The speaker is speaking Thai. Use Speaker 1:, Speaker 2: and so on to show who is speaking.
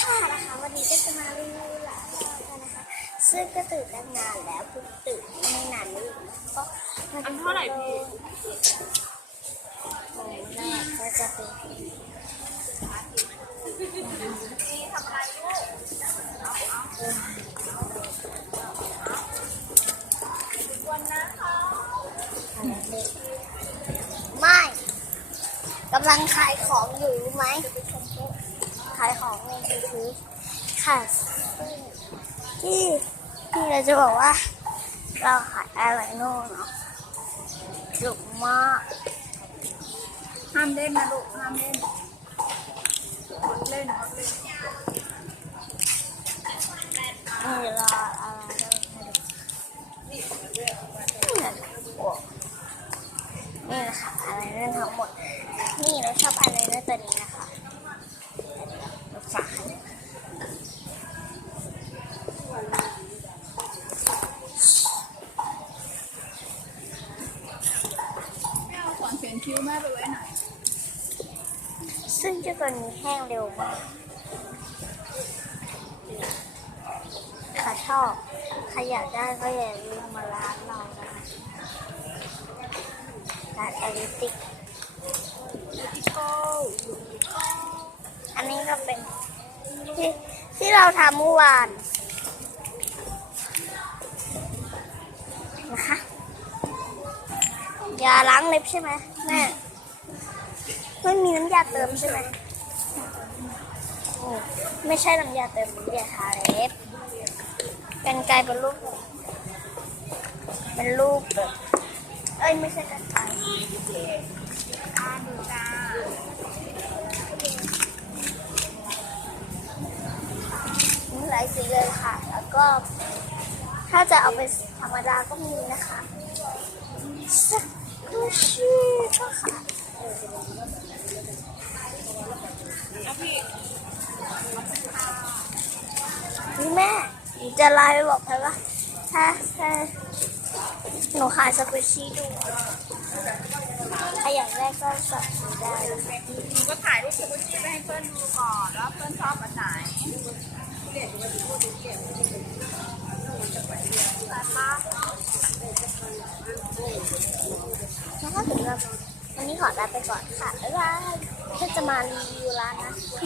Speaker 1: ค่ะนะคะวันนี้ก็จะมารีวิวร้ารากันนะคะ ซึ่งก็ตื่นตั้งนานแล้วเพิ่งตื่นไม่นานนี้ก็มา
Speaker 2: อันเท่าไหร่พี่
Speaker 1: โมงแรกก็จะเป็นไม่กำลังขายของอยู่รู้ไหมขายของใน ยูทูบค่ะที่ที่เราจะบอกว่า เราขายอะไรโน่เนาะจุกมาก
Speaker 2: ห้ามเล่นนะลูกห้ามเล่นเล่นเล่น
Speaker 1: นี่รออะไรนี่แหละนี่นะคะอะไรนั่นทั้งหมด นี่เราชอบอะไรนั่นตัวนี้นะคะเราฝากให้
Speaker 2: แม่เอาขอนเขียน คิ้วแม่ไปไว้ไหน
Speaker 1: ซึ่งเจ้าตัวนี้แห้งเร็วมากค่ะชอบใครอยากได้ก็อย่าลืมมาร้านเรานะคะร้านอลิติก
Speaker 2: อีโก
Speaker 1: อันนี้ก็เป็นที่ที่เราทำเมื่อวานนะคะ ยาล้างเล็บใช่ไหมแม่ไม่มีน้ำยาเติมใช่ไหมไม่ใช่น้ำยาเติมน้ำยาทาเล็บกันไกลเป็นรูปเป็นรูปแบบเอ้ยไม่ใช่กันไกล
Speaker 2: อาดูจ้า
Speaker 1: มีหลายสีเลยค่ะ แล้วก็ ถ้าจะเอาไปธรรมดาก็มีนะคะ นี่แม่จะไลน์ไปบอกใครว่าถ้าถ้าหนูขายสกุชิด้วยถ้าอยากได้ก็สั่งซื้อได้
Speaker 2: หนูก็ถ่ายรูปสกุชชี่ไปให้เพื่อนดูก่อนแล้วเพื่อน
Speaker 1: วันนี้ขอลาไปก่อนค่ะบ๊ายบายถ้าจะมารีวิวร้านนะ